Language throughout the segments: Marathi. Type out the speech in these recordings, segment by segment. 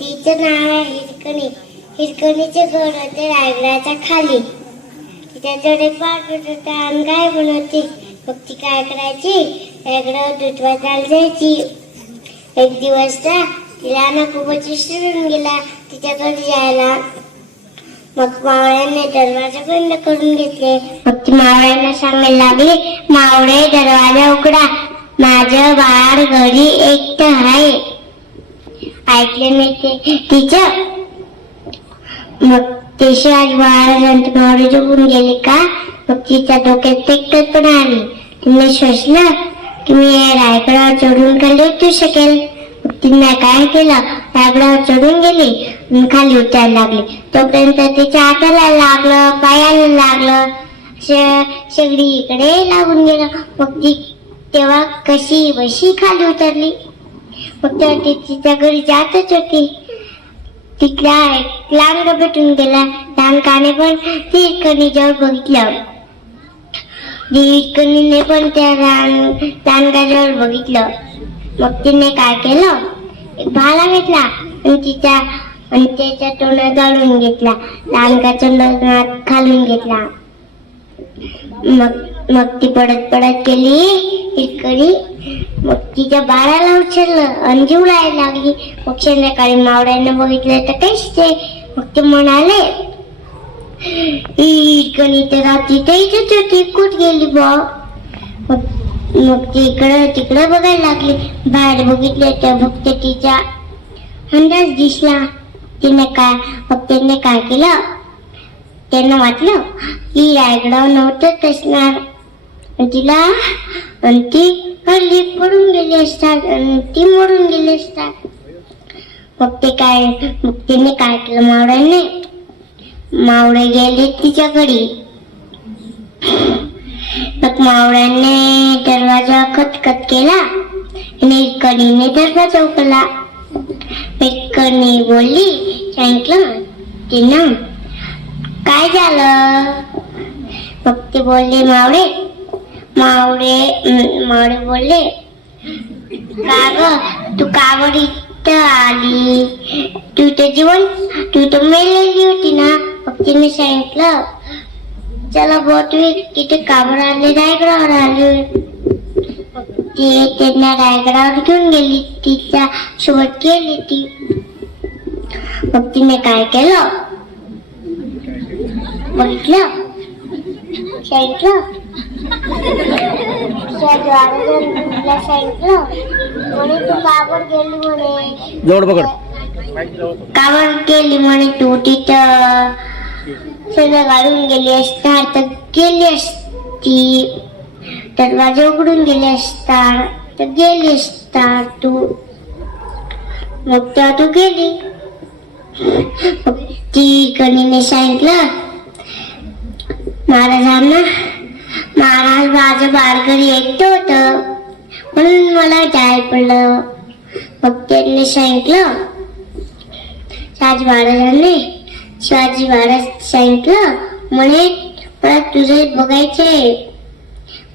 तिचं नाव आहे हिरकणी. हिरकणीचे घर होते रायगडाच्या खाली. तिच्याकडे पाठ होता आणि काय बनवते मग ती काय करायची? रायगडावर दुधवा चाल जायची. एक दिवस ना तिला ना खूपच विसरून गेला. तिच्याकडे जायला. मग मावळ्याने दरवाजा बंद करून घेतले. मग ती मावळ्यांना सांगायला लागली मावळे दरवाजा उघडा. माझं बाळ घरी एकटं आहे. ऐकले नाही ते. तिचं मग ते शिवाजी महाराजांचे मावळे झोपून गेले का? मग तिच्या डोक्यात ते पण आली. तिने शोषलं. की मी रायगडावर चढून खाली उतरू शकेल. तिने काय केलं? रायगडावर चढून गेली खाली उतरायला लागली. तोपर्यंत तिच्या हाताला लागलं पायाला लागलं. शेगडी इकडे लागून गेलं. मग ती तेव्हा कशी बशी खाली उतरली? मग तेव्हा तिच्या घरी जातच होती. तिथला एक लांब भेटून गेला. लहानकाने पण ती कणीजवळ बघितलं. कणीने पण त्या लहानकाजवळ बघितलं. मग तिने काय केलं? एक भाला घेतला आणि तिच्या आणि त्याच्या तोंडात जाळून घेतला. लहानकाच्या लग्नात घालून घेतला. मग मग ती पडत पडत गेली. इकडे मग तिच्या बाळाला उचललं. आणि जीवलाय लागली. मग संध्याकाळी मावड्यानं बघितलं तर काहीच ते मग ते म्हणाले इकडे तर रात्री तर इथेच होती. कुठ गेली बा? मग मग इकडं तिकडं बघायला लागली. बाहेर बघितले तर फक्त तिचा अंदाज दिसला. तिने काय मग त्यांनी काय केलं? त्यांना वाटलं की रायगडाव नव्हतंच असणार तिला आणि ती हल्ली पडून गेली असतात आणि ती मरून गेली असतात. मग ते काय मग तिने काय केलं मावड्याने मावळे गेले तिच्या घरी. मग मावळ्याने दरवाजा खतखत केला आणि कणीने दरवाजा उघडला. कणी बोलली सांगितलं तिनं काय झालं? मग ते बोलले मावळे मावळे अं, मावळे बोलले का ग तू का इथं आली. तू तर जीवन तू तर मेलेली होती ना. मग तिने सांगितलं चला बुवा तुम्ही तिथे काबर आले रायगडावर आले मग ते त्यांना रायगडावर घेऊन गेली तिच्या सोबत गेली ती. मग तिने काय केलं? बघितलं सांगितलं शिवाजी सांगितलं म्हणे तू काबर गेली म्हणे जवळ पकड काबर गेली म्हणे तू तिथं. सगळं गाडून गेली असणार तर गेली असती. दरवाजे उघडून गेले असणार तर गेली असणार तू. मग तेव्हा तू गेली. मग ती गणीने सांगितलं महाराजांना महाराज माझं बारगरी एकटं होतं. म्हणून मला जाय पडलं. मग त्यांनी सांगितलं शिवाजी महाराजांनी शिवाजी महाराज सांगितलं म्हणे मला तुझे बघायचे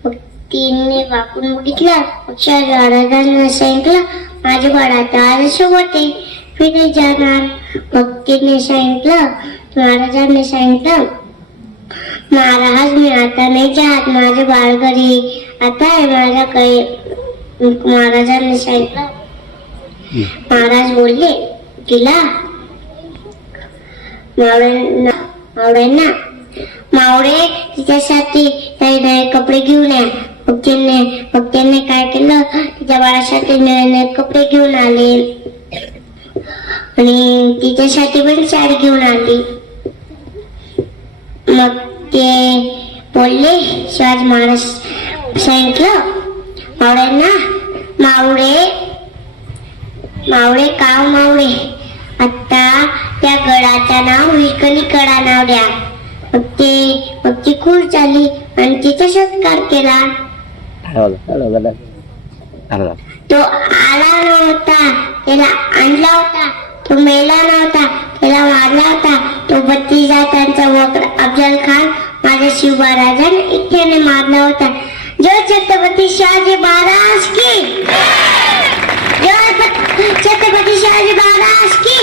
मग तिने वाकून बघितलं. मग शिवाजी महाराजांना सांगितलं माझ्या बाळ आता आजसोबत आहे मी नाही जाणार. मग तिने सांगितलं महाराजांनी सांगितलं महाराज मी आता नाही जात माझे बाळ घरी. आता आहे माझ्याकडे महाराजांनी सांगितलं. महाराज बोलले तिला मावळ्यांना मावळे तिच्यासाठी काही नवे कपडे घेऊन या. मग त्यांनी काय केलं? तिच्या बाळासाठी नवे नवे कपडे घेऊन आले. आणि तिच्यासाठी पण साडी घेऊन आली. मग ते बोलले शिवाजी महाराज सांगितलं मावळ्यांना मावळे मावळे काव मावळे आता त्या गडाचं नाव विकली कडा नाव द्या। मग ते मग ती खुश झाली आणि तिचा सत्कार केला तो आला नव्हता त्याला आणला होता तो मेला नव्हता त्याला मारला होता तो बत्तीस त्यांचा वक्र अफजल खान शिव महाराजांनी इच्छेने मारला होता. जय छत्रपती शिवाजी महाराज की? जय छत्रपती शिवाजी महाराज की?